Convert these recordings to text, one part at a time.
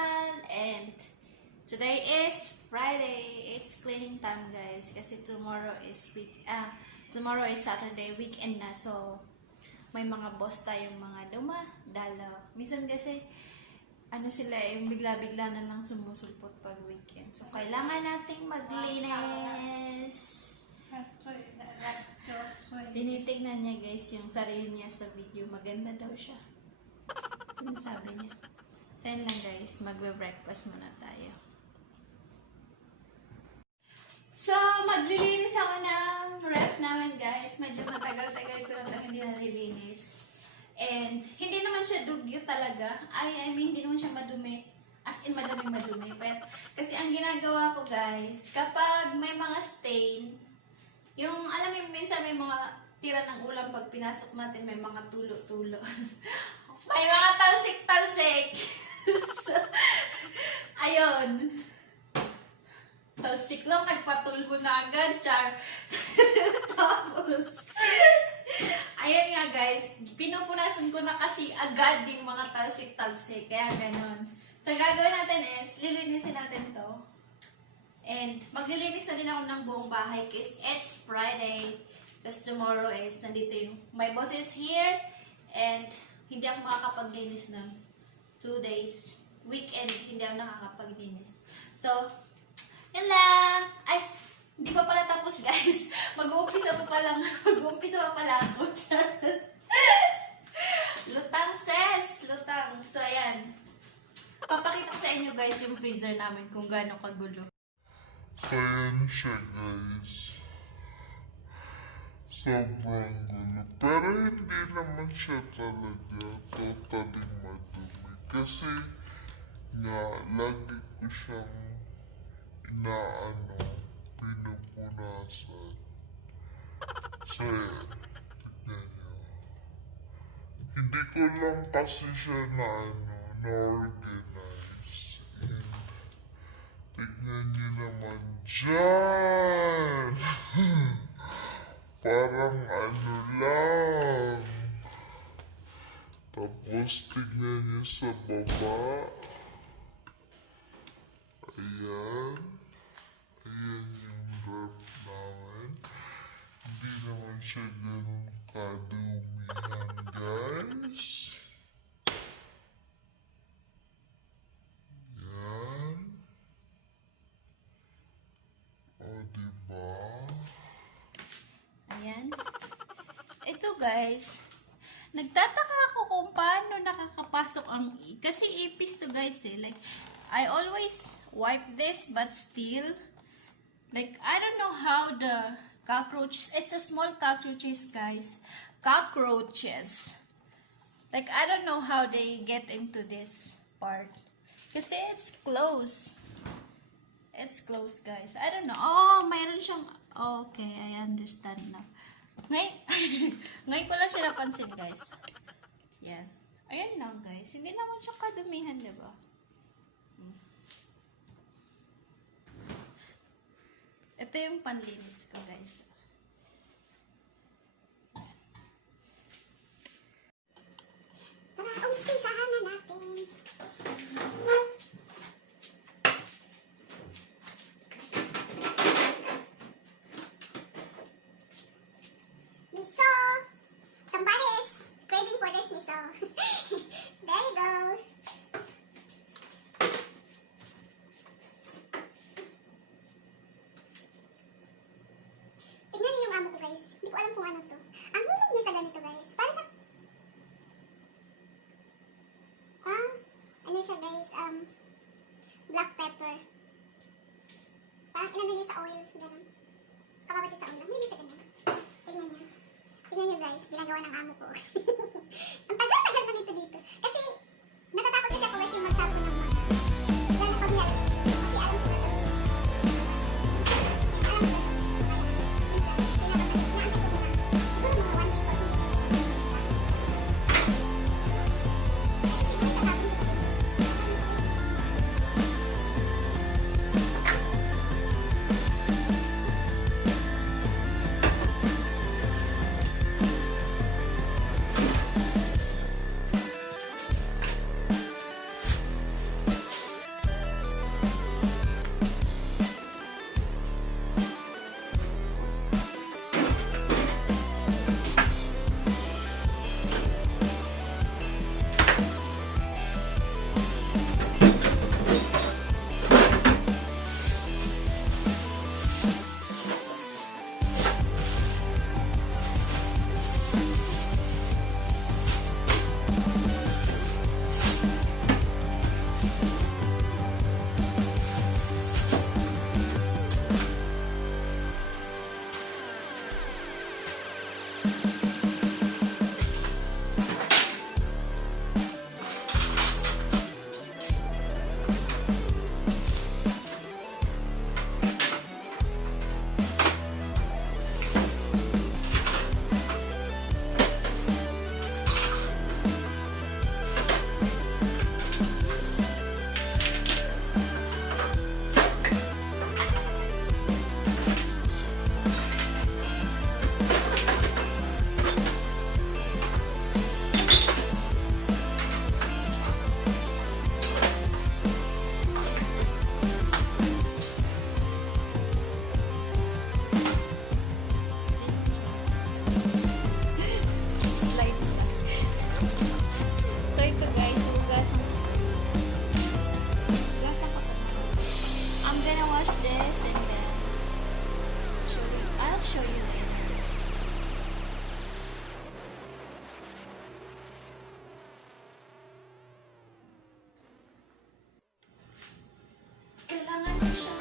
everyone! And today is Friday. It's cleaning time, guys. Kasi tomorrow is Saturday, weekend na. So, may mga boss tayong mga dumadalaw. Minsan kasi, sila yung bigla-bigla na lang sumusulpot pag weekend. So, kailangan nating maglinis. Tinitignan niya, guys, yung sarili niya sa video. Maganda daw siya. Sinasabi niya. So, yun lang, guys. Magbe-breakfast muna tayo. So, maglilinis ako ng ref namin, guys. Medyo matagal-tagal ko na hindi nalilinis. And, hindi naman siya dugyo talaga. I mean, hindi naman siya madumi. As in, madumi. But, kasi ang ginagawa ko, guys, kapag may mga stain, yung, alam mo, minsan may mga tira ng ulam pag pinasok natin, may mga tulo-tulo. May mga talsik-talsik. So, ayun. Talsik lang, nagpatulbo na agad, char. Tapos, ayun nga, guys, pinupunasan ko na kasi agad yung mga talsik-talsik. Kaya ganon. So, gagawin natin is, lilinisin natin to. And, maglilinis na din ako ng buong bahay kasi it's Friday. Because tomorrow is, nandito yung, my boss is here. And, hindi ako makakapaglinis ng 2 days. Weekend, hindi ako nakakapaglinis. So, yun lang. Ay, hindi pa pala tapos, guys. Mag-uumpisa pa pala ako. Lutang, sis. Lutang. So, ayan. Papakita ko sa inyo, guys, yung freezer namin kung gaano kagulo. So, ayan siya, guys. Sobrang gulo. Pero hindi naman siya talaga totally madumi. Kasi nga, lagi ko siyang pinupunasan. So, ayan. Tignan niyo. Hindi ko lang kasi siya na-organize. And, tignan niyo naman dyan. Parang lang. Tapos, tignan niyo sa baba. Ayan. Ayan yung ref namin. Hindi naman siya ganun kadumihan, guys. Ayan. O, diba? Ayan. Ito, guys. Nagtataka ako kung paano nakakapasok ang... Kasi ipis to, guys, eh. Like, I always wipe this, but still, like, I don't know how the cockroaches... It's a small cockroaches, guys. Cockroaches. Like, I don't know how they get into this part. Kasi it's closed. It's closed, guys. I don't know. Oh, mayroon siyang... Okay, I understand now. Ngayon ko lang siya napansin, guys. Yan. Ayan lang, guys. Hindi naman siya kadumihan, diba? Ito yung panlinis ko, guys. Tara, umpisahan na natin. Miso! Somebody is craving for this miso. There you go. Tingnan niyo yung amo ko, guys. Hindi ko alam kung ano to. Ang hilig niya sa ganito, guys. Para siya... ano siya, guys? Black pepper. Parang inano niya sa oil. Ganun. Kakabot siya sa oil. Ang hilig niya sa ganun. Tingnan niyo. Tingnan niyo, guys. Ginagawa ng amo ko. Ang tagal-tagal na dito. Kasi, natatakot kasi ako guys yung magsabi ko ng mga. Lalo pag nilalagay. Kasi alam ko na ito. Alam ko na ito. gonna wash this and then I'll show you later. Kailangan mo siya.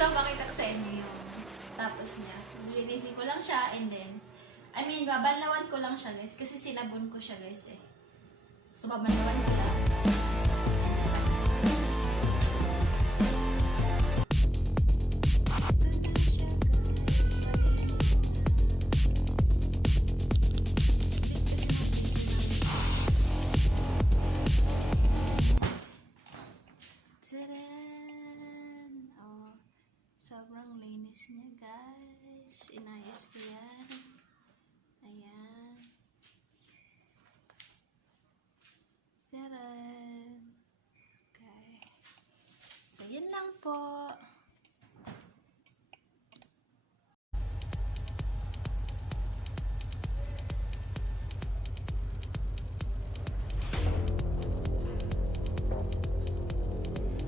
So, pakita ko sa inyo yung tapos niya. Lilinisin ko lang siya and then, babanlawan ko lang siya guys. Kasi sinabon ko siya guys eh. So, babanlawan ko lang. Sobrang linis niya, guys. Inayos ko yan. Ayan. Taran! Okay. So, yun lang po.